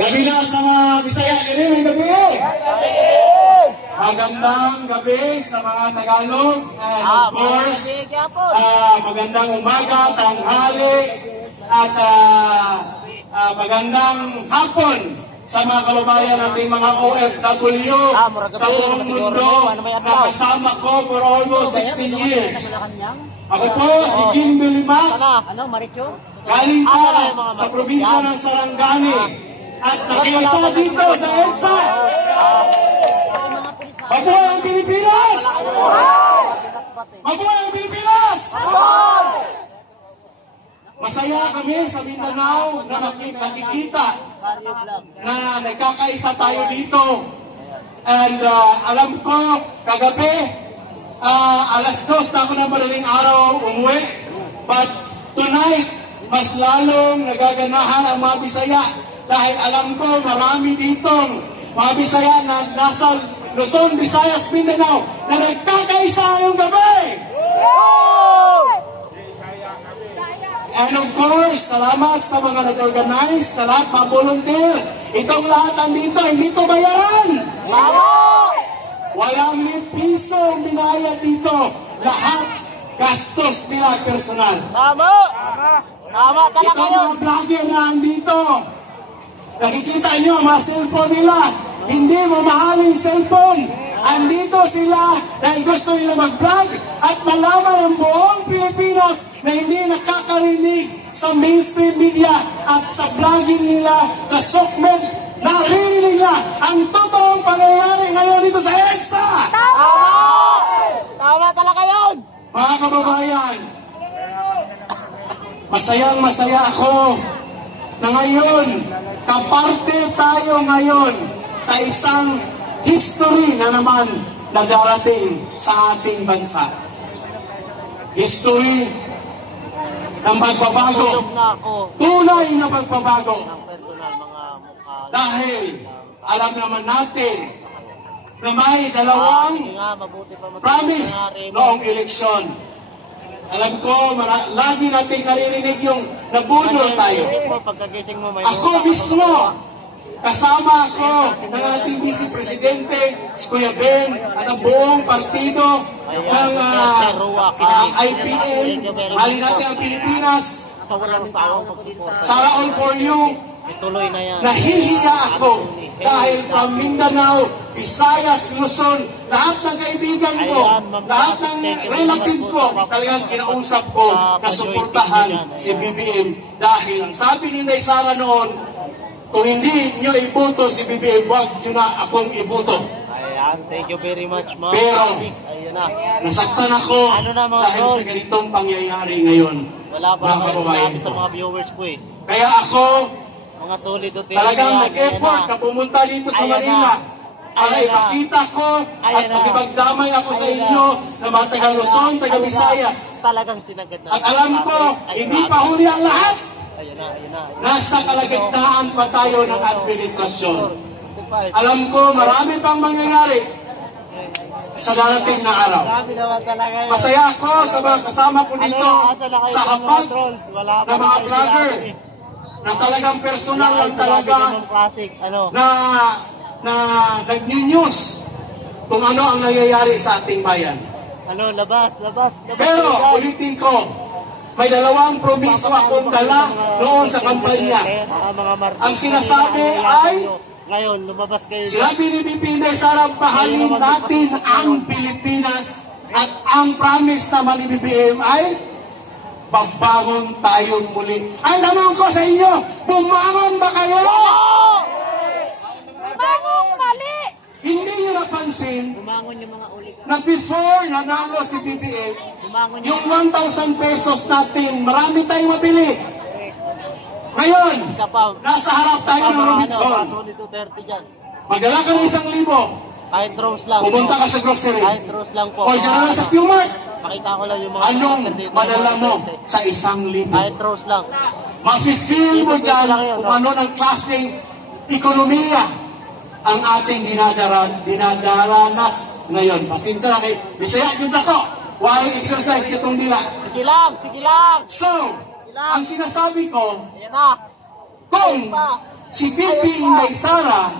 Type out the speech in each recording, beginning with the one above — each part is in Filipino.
Gabi na sa mga Bisaya, may gabi. Magandang gabi sa mga Tagalog. And of course, magandang umaga, tanghali, at magandang hapon sa mga kalubayan nating mga OFW sa buong mundo na kasama ko for almost 16 years. Ako po si Kim Bilimat, galing pa sa probinsya ng Sarangani at nakiisa dito sa EDSA. Mabuhay ang Pilipinas! Mabuhay ang Pilipinas! Masaya kami sa Mindanao na nakikita na nagkakaisa tayo dito. And alam ko, kagabi, alas 2 na ako ng madaling araw umuwi. But tonight, mas lalong nagaganahan ang mga Bisaya. Dahil alam ko, marami ditong mga Bisaya na nasa Luzon, Visayas, Mindanao na nagkakaisa ngayong gabi. And of course, salamat sa mga nag-organize, sa lahat mga volunteer. Itong lahat nandito, hindi ito bayaran. Walang ni piso ang binayad dito. Lahat gastos nila personal. Tama talaga yun. Itong mga vlogger na nandito, nakikita nyo ang mga cellphone nila. Hindi mamahaling cellphone. Andito sila dahil gusto nila mag-vlog at malaman ang buong Pilipinas na hindi nakakarinig sa mainstream media at sa vlogging nila, sa SOCMED. Narinig nila ang totoong pangyayari ngayon dito sa EDSA. Tama talaga yun. Mga kababayan, masayang-masaya ako na ngayon, kaparte tayo ngayon sa isang history na naman na darating sa ating bansa. History ng pagbabago. Tunay na pagbabago. Dahil alam naman natin na may dalawang promise noong eleksyon. Alam ko, lagi natin naririnig yung nabudol tayo. Ako mismo, kasama ako ng ating Vice Presidente, si Kuya Ben, at ang buong partido ng IPM, mali natin ang Pilipinas, Sarah All For You. Nahihiya ako dahil from Mindanao, Visayas, Luzon, lahat ng kaibigan ko, lahat ng relative ko, talagang kinausap ko na suportahan si BBM. Dahil ang sabi ni Nay Sara noon, kung hindi nyo iboto si BBM, huwag nyo na akong iboto. Ayan, thank you very much, ma'am. Pero, nasaktan ako dahil sa ganitong pangyayari ngayon. Wala pa sinabi sa mga viewers ko eh. Kaya ako, mga solid talagang nag-effort na pumunta dito sa Manila para ipakita ko at magipagdamay ako sa inyo na mga taga Luzon, taga Visayas. Talagang sinagad na. At alam ko, hindi pa huli ang lahat. Nasa kalagitnaan pa tayo ng administrasyon. Alam ko, marami pang mangyayari sa darating na araw. Masaya ako sa mga kasama ko dito sa hapag na mga vlogger na talagang personal lang talaga na nag-news kung ano ang nangyayari sa ating bayan. Labas. Pero ulitin ko, may dalawang probinsya akong dala noon sa kampanya. Ang sinasabi ay, ngayon, lumabas kayo. sinabi ni BBM Sara, pahalin natin ang Pilipinas at ang promise naman ni BBM ay pagbangon tayo muli. Ay, tanong ko sa inyo, bumangon ba kayo? Bumangon mali! Hindi nyo napansin Bumangon yung mga ulit. na before nanalo si BBM, yung 1,000 pesos natin, marami tayong mabili. Ngayon, nasa harap tayo ng Robinson. Magdala ka ng 1,000. Kahit rose lang. Pumunta ka sa grocery. Kahit rose lang po. O dyan lang sa Q-Mart. Pakita ko lang yung mga... Anong madala mo sa 1,000? Kahit rose lang. Mafe-feel mo dyan kung ano ng klaseng ekonomiya ang ating dinadaranas ngayon. Pasensya na kay Bisaya yun ako. Why exercise itong nila? Sige lang. So, ang sinasabi ko, Ayan na. kung si VP Inday Sara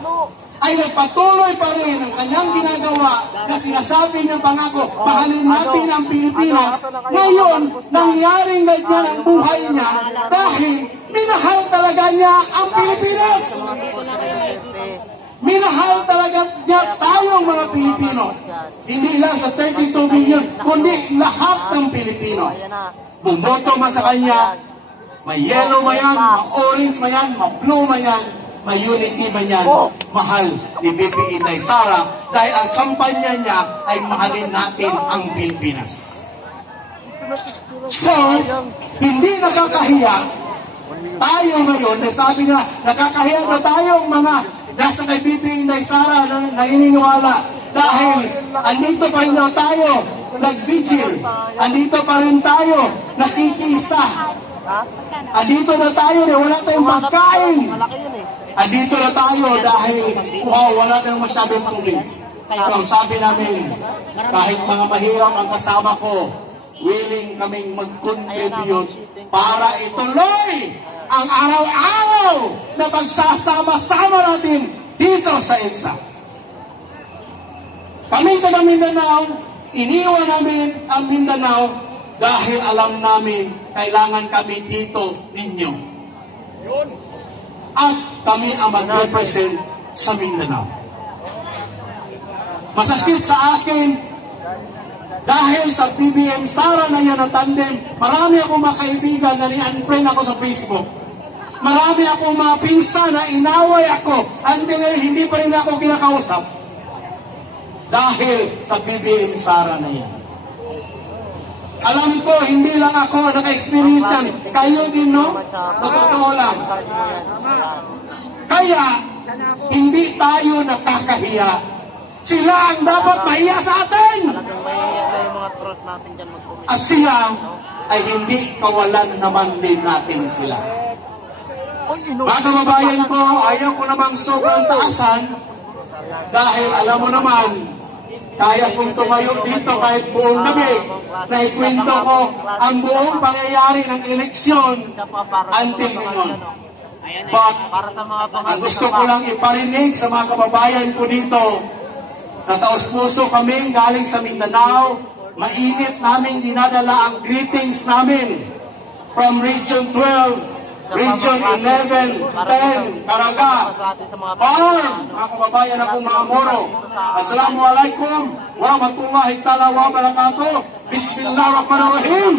ay nagpatuloy pa rin ang kanyang ginagawa na sinasabi niyang pangako, mahalin natin ang Pilipinas. Ngayon, nangyaring ganyan ang buhay niya dahil minahal talaga niya ang Pilipinas. Minahal talaga niya tayong mga Pilipino. Hindi lang sa 32 million, kundi lahat ng Pilipino. Bumoto man sa kanya, may yellow man yan, ma-orange man yan, ma-blue man yan, may unity man yan, mahal ni VP Inday Sara dahil ang kampanya niya ay mahalin natin ang Pilipinas. So, hindi nakakahiya tayo ngayon, nasabi na nakakahiya na tayong mga nasa kay VP Inday Sara na naniniwala dahil andito pa rin tayo nag-vigil, andito pa rin tayo nakikiisa, andito na tayo na wala tayong pagkain. Andito na tayo dahil wala nang masyadong tubig. Pero sabi namin, kahit mga mahirap ang kasama ko, willing kaming mag-contribute para ituloy ang araw-araw na pagsasama-sama natin dito sa EDSA. Kami taga Mindanao, iniwan namin ang Mindanao dahil alam namin kailangan kami dito ninyo. At kami ang mag-represent sa Mindanao. Masakit sa akin dahil sa PBM Sara na yan na tandem, marami akong mga kaibigan na ni-unfriend ako sa Facebook. Marami akong mga pinsan na inaway ako until hindi pa rin ako kinakausap dahil sa PBM Sara na yan. Alam ko, hindi lang ako naka-experience yan. Kayo din, no? Totoo lang. Kaya, hindi tayo nakakahiya. Sila ang dapat mahiya sa atin. At sila ay hindi kawalan naman din natin sila. Mga kababayan ko, ayaw ko namang sobrang taasan dahil alam mo naman, kaya kong tumayo dito kahit buong gabi na ikwento ko ang buong pangyayari ng eleksyon until ngayon. But, ang gusto ko lang iparinig sa mga kababayan ko dito na taos-puso kami galing sa Mindanao, mainit namin dinadala ang greetings namin from Region 12, Region 11, 10, Caraga, Farm, mga kababayan akong mga Moro. Assalamualaikum warahmatullahi ta'ala wabarakatuh. Bismillahirrahmanirrahim.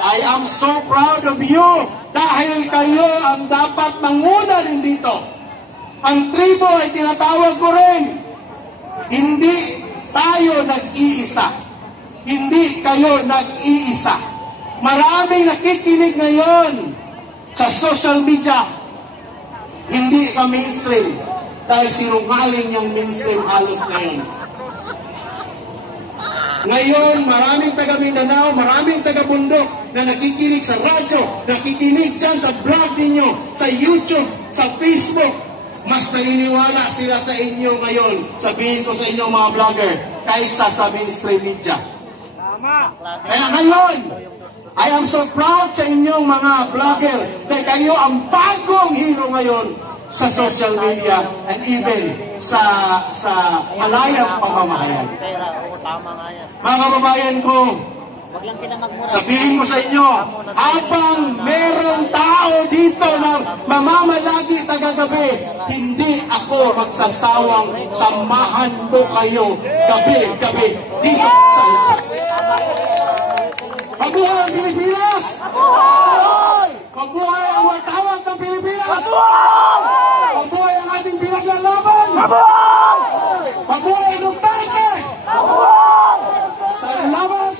I am so proud of you dahil kayo ang dapat manguna rin dito. Ang tribo ay tinatawag ko rin. Hindi tayo nag-iisa. Hindi kayo nag-iisa. Maraming nakikinig ngayon sa social media, hindi sa mainstream, dahil sinungaling yung mainstream halos ngayon. Ngayon, maraming taga Mindanao, maraming taga Bundok na nakikinig sa radyo, nakikinig dyan sa blog ninyo, sa YouTube, sa Facebook. Mas naniniwala sila sa inyo ngayon, sabihin ko sa inyo mga vlogger, kaysa sa mainstream media. Kaya ngayon, I am so proud sa inyong mga vlogger na kayo ang bagong hero ngayon sa social media and even sa malayang pamamahayan. Mga kababayan ko, sabihin ko sa inyo, habang merong tao dito na mamamalagi tagagabi, hindi ako magsasawang samahan ko kayo gabi-gabi dito sa EDSA. Mabuhay ang Pilipinas! Mabuhay! Mabuhay ang watawat ng Pilipinas! Mabuhay! Mabuhay ang ating pinaglalaban! Mabuhay! Mabuhay ang Duterte! Mabuhay! Salamat!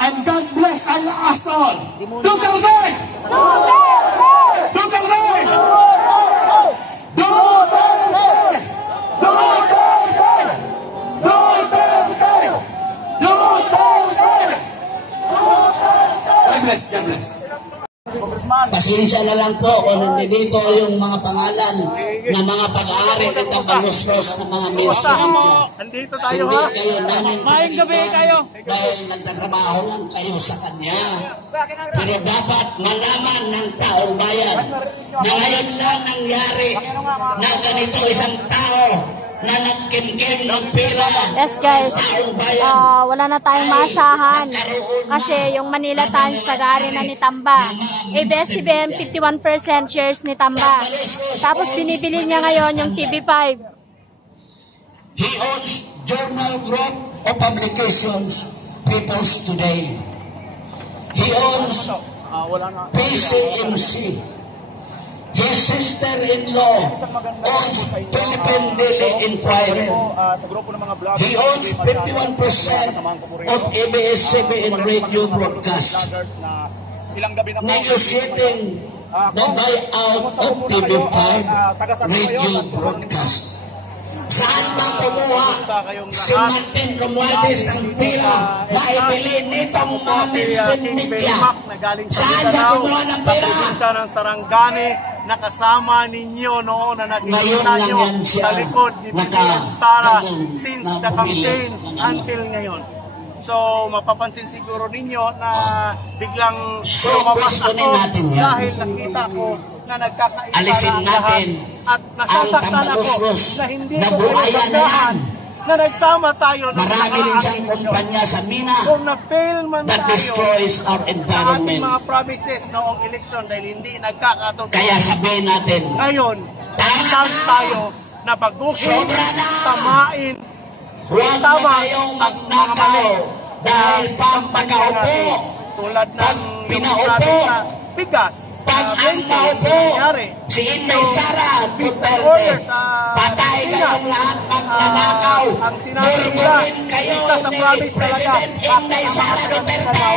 And God bless us all! Duterte! Duterte! Duterte! Duterte! Duterte! Duterte! Duterte! God bless, God bless. Pasensya na lang po kung nandito yung mga pangalan na mga pag-aari at ang palusros ng mga media. Andito tayo Hindi ha. kayo namin Maing gabi kayo. dahil nagtatrabaho lang kayo sa kanya. Pero dapat malaman ng taong bayan na ngayon lang nangyari na ganito isang tao na nagkimkim ng pera. Yes guys, wala na tayong maasahan kasi yung Manila Times pag-aari na ni Tamba. ABS-CBN 51% shares ni Tamba. Tapos binibili niya ngayon yung TV5. He owns Journal Group of Publications, People's Today. He owns PCMC. His sister-in-law owns Philippine Daily Inquirer. He owns 51% of ABS-CBN radio broadcast, negotiating the buyout of TV5 radio broadcast. Saan ba kumuha si Martin Romualdez ng pera na ibili nitong mga mainstream media? Saan siya kumuha ng pera? Siya ng Sarangani na kasama ninyo noon na nakikita nyo sa likod ni Bibian Sara since the campaign until ngayon. So, mapapansin siguro ninyo na biglang lumabas ako dahil nakita ko na nagkakaisa alisin natin at nasasaktan ako na hindi ko pinagdaan na nagsama tayo ng marami rin siyang kumpanya sa Mina kung na-fail man that tayo destroys our sa ating environment. mga promises noong election dahil hindi nagkakatotoo. Kaya sabihin natin, Ngayon, chance tayo na baguhin, tamain, huwag na kayong magnakaw dahil pang pagkaupo, tulad pag ng pinaupo, bigas. pag ang maupo, si Inday Sara Duterte, patay kayong lahat magnanakaw. Ang sinabi nila, kayo isa sa ni promise talaga, President Inday Sara Duterte.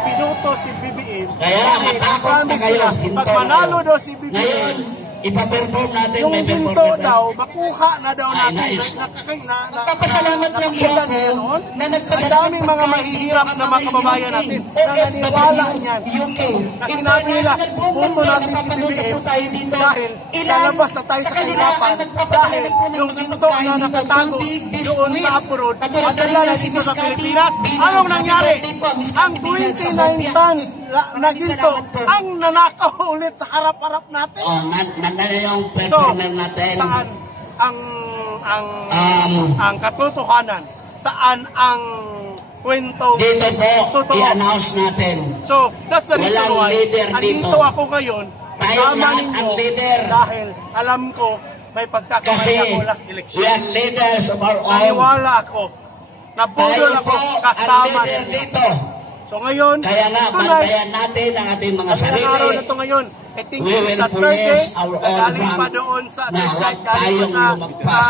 Pinuto si BBM. Kaya matakot na kayo. Pag manalo daw si BBM, ngayon, ipaperform natin, yung may ginto perform natin. daw, makuha na daw Ay, natin. nice. Nagpapasalamat lang po nakita ako niya noon. na Ang daming mga mahihirap na mga kababayan natin na naniwala niyan. UK. Na sinabi nila, International buong puto mundo, natin si napapanood na BBM po tayo dito. dahil Ilan lalabas na tayo sa kanila kahirapan ang nagpapadala dahil po ng yung mga ginto pagkain na dito, nakatago tubig, doon biskuit. sa abroad, Katulad madala kanina na si dito Miss sa Cathy, Pilipinas. bilang Anong happy nangyari? birthday po, Miss Ang Cathy, bilang sa 29 Colombia. tons na Maraming ginto salamat po. ang nanakaw ulit sa harap-harap natin. Oh, nandala yung So, performer natin. saan ang katotohanan? Saan ang kwento? Dito po, totoo? i-announce natin. So, that's the reason Walang why leader andito dito. ako ngayon Tayo kasama lahat ninyo ang leader. dahil alam ko may Kasi pagkakamali ako last election. we are leaders of our own. Naniwala ako. Nabudol Tayo ako po ang kasama leader ninyo. dito. So ngayon, Kaya nga, tonight, bantayan natin ang ating mga ang araw sarili. na ito ngayon, I think We will that police Thursday, our own galing pa rank doon sa na huwag tayong lumagpas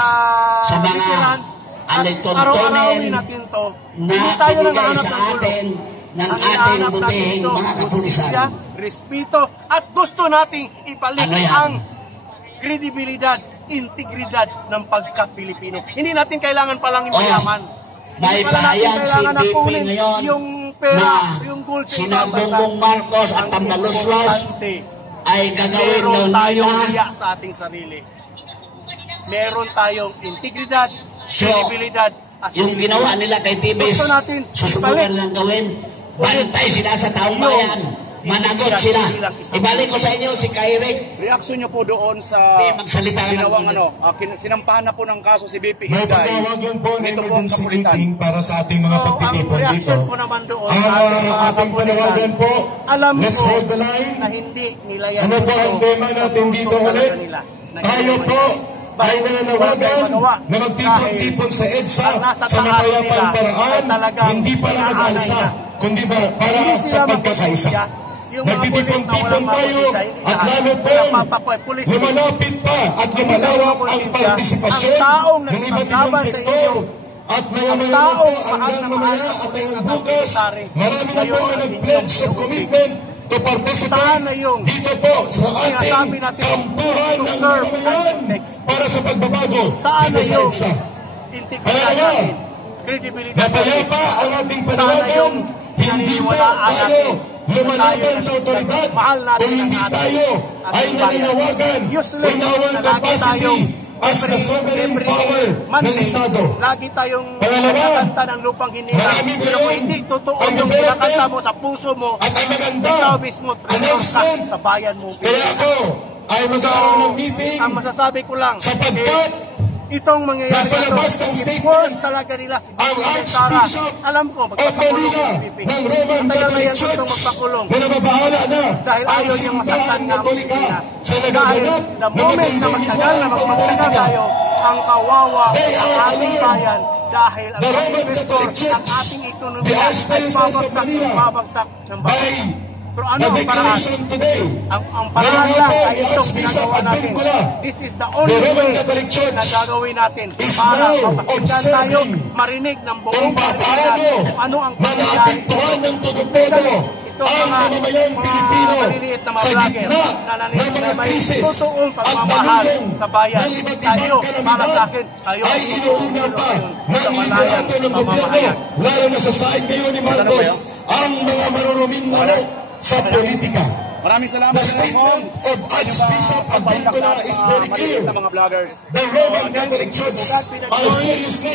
sa mga veterans, at alituntunin araw-arawin natin to. na Hindi tayo binigay nanghahanap sa ng gulo. atin ng Ang ating hinahanap natin butihing dito, mga kapulisan. justisya, respeto, at gusto nating ibalik Ano yan? ang kredibilidad, integridad ng pagka-Pilipino. Hindi natin kailangan palang Oh, mayaman. may Hindi pala natin bayad si kailangan na BP kunin ngayon yung pera, na yung gold sa sina ibang bansa. Bongbong Marcos at Ang Tambaluslos importante, ay gagawin meron nun tayong nila. hiya sa ating sarili. Meron tayong integridad, So, kredibilidad, as Yung Pilipino. ginawa nila kay Tibes, Gusto natin susubukan ibalik. lang gawin. Bantay sila sa taong bayan. Managot sila. Ibalik ko sa inyo si Kyrick. Reaksyon niyo po doon sa Hindi, magsalita ka ng ginawang konti. sinampahan na po ng kaso si BP May Inday. patawag lang po na Dito po ang emergency kapulisan. meeting para sa ating mga So, ang pagtitipon dito. reaction ko naman doon Ang sa ating mga ating panawagan kapulisan, po, alam let's ko hold the line. na hindi nila yan Ano po ang gusto. tema natin dito Gusto ulit? talaga nila na Tayo ginawa po yan. ay Bakit nananawagan magawa? na magtipon-tipon sa EDSA Ang nasa sa taas mapayapang nila paraan, ay talagang hindi para mag-alsa, inaanay kundi ba para Hindi sa sila pagkakaisa. mapulisya. Yung mga pulis na Nagtitipon-tipon walang tayo mapulisya, hindi at lahat. lalo po Walang pulis. lumalapit pa at lumalawak ang partisipasyon Ang taong ng iba't ibang nagpaglaban sa sektor. inyo, At maya-maya taong po, mahal hanggang na mamaya mahal na at pulis ang na bukas, military, marami na po ngayon ang ang nag-pledge of inyong commitment to participate Sana yung dito po sa sinasabi ating natin kampuhan to ng serve mamamayan and protect. para sa pagbabago Saan dito na sa yung EDSA. integridad Kaya natin, kredibilidad natin. Napayapa ang ating Sana panawagan, yung hindi po pinaniniwalaan tayo natin. lumalaban sa otoridad Mahal natin kung hindi ang ating tayo ay bayan. nananawagan Useless in our na lagi capacity tayong as the sovereign power ng Estado. Lagi tayong Pangalawa, kinakanta ng lupang hinirang. marami Pero kung hindi totoo yung kinakanta mo sa puso mo, at ang maganda, ikaw mismo, announcement, sa bayan mo. kaya ako ay magkaroon ng meeting Ang masasabi ko lang, sapagkat itong mangyayari napalabas ng ito, statement i-force talaga nila si ang Bibi Sara. Archbishop Alam ko, of magpapakulong Manila si Bibi. ng Roman Matagal na Catholic yan gustong Church magpakulong. na nababahala na Dahil ang ayaw niyang masaktan simbahan na ang Katolika Pilipinas. sa Dahil nagaganap the moment na magtagal na magpapolitika tayo, ang kawawa ang ating bayan dahil ang The mga Roman investor Catholic Church, ng ating ekonomiya the ay Archdiocese of Manila, babagsak ng by bayan. Pero ano the ang paraan? declaration today, Ang paraan lang ay itong ginagawa natin. Vincula, This is the the only Roman way Catholic Church na gagawin natin is para now mapakinggan tayo, observing marinig ng kung buong paano Pilipinas kung ano ang pangyayari. manapintuhan ng tututodo Ito ang mamamayang Pilipino maliliit na mga sa vlogger gitna na ng mga may krisis totoong at pagmamahal daluyong sa bayan. ng iba't Tayo, ibang para sa akin, kalamidad tayo ay inuuna pa ng liderato ng gobyerno, lalo na sa side ngayon ni Marcos, ang mga maruruming laro sa politika. Maraming salamat. The statement of Archbishop of Vincula is very clear. Sa mga vloggers. The Roman Catholic Church are seriously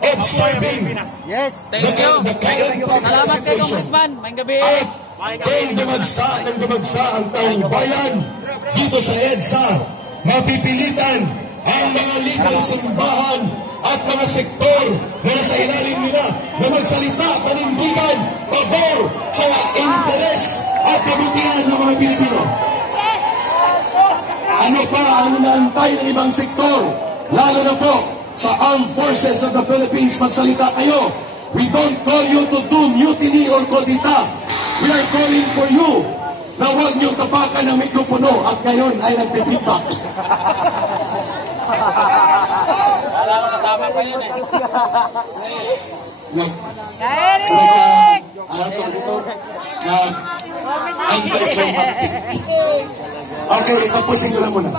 observing Yes. the current Salamat kay situation. Congressman. Mayang gabi. At kung dumagsa ang taong bayan dito sa EDSA, mapipilitan ang mga legal simbahan at mga sektor na nasa ilalim nila na magsalita, panindigan, pabor sa interes at kabutihan ng mga Pilipino. Ano pa ang inaantay ng ibang sektor? Lalo na po sa Armed Forces of the Philippines, magsalita kayo. We don't call you to do mutiny or kodita. We are calling for you na huwag niyong tapakan ng mikropono at ngayon ay nagpipita. Eric! Okay, tapusin ko lang muna.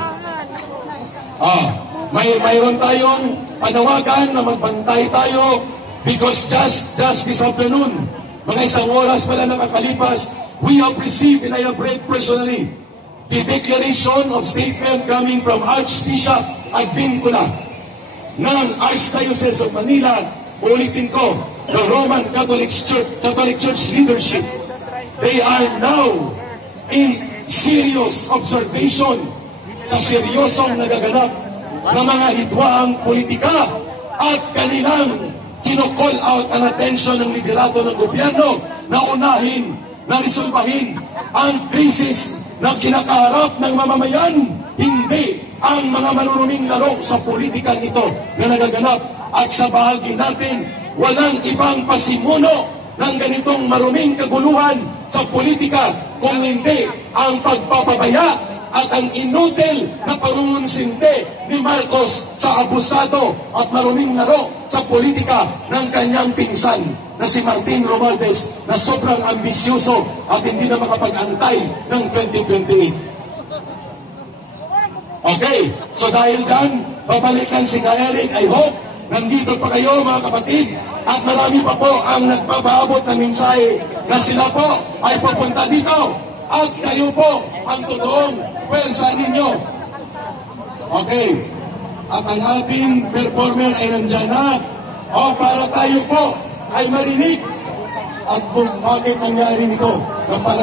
Mayroon tayong panawagan na magbantay tayo because just this afternoon, mga isang oras pala nakakalipas, we have received and I have read personally the declaration of statement coming from Archbishop Vincula ng Archdiocese of Manila. Ulitin ko, the Roman Catholic Church leadership, they are now in serious observation sa seryosong nagaganap na mga hidwaang politika at kanilang kino-call out ang atensyon ng liderato ng gobyerno na unahin, na resolbahin ang krisis na kinakaharap ng mamamayan, hindi ang mga maruruming laro sa politikang ito na nagaganap. At sa bahagi natin, walang ibang pasimuno ng ganitong maruming kaguluhan sa politika kung hindi ang pagpapabaya at ang inutil na pangungunsinte ni Marcos sa abusado at maruming laro sa politika ng kanyang pinsan na si Martin Romualdez na sobrang ambisyoso at hindi na makapag-antay ng 2028. Okay, so dahil dyan, babalikan si Eric, I hope nandito pa kayo mga kapatid at marami pa po ang nagpapaabot ng mensahe na sila po ay pupunta dito at kayo po ang totoong pwersa ninyo. Okay, at ang ating performer ay nandyan na para tayo po ay marinig at kung bakit nangyari nito na para